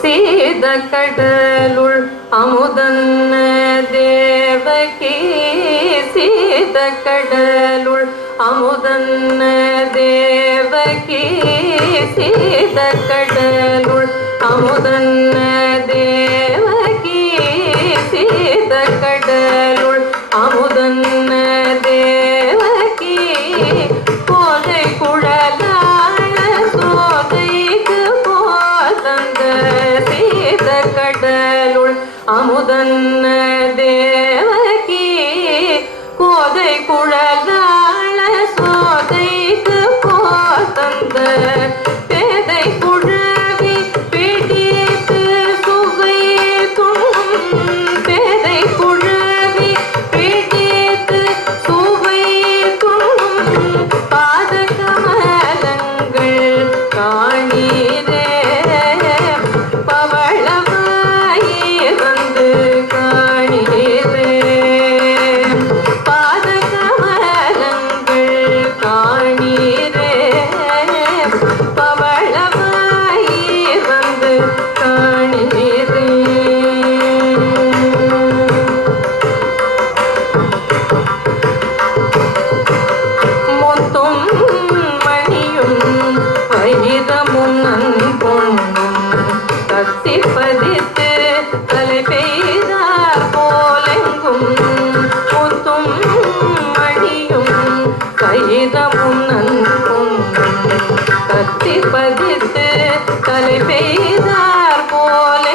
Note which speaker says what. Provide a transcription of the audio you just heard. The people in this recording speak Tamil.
Speaker 1: சீத கடலுள் அமுதன்ன தேவகி சீத கடலுள் அமுதன்ன தேவகி சீத கடலுள் அமுதன்ன தேவ അമുതന്നേ பக்தி பகித்து தலை பெய்தார் போலே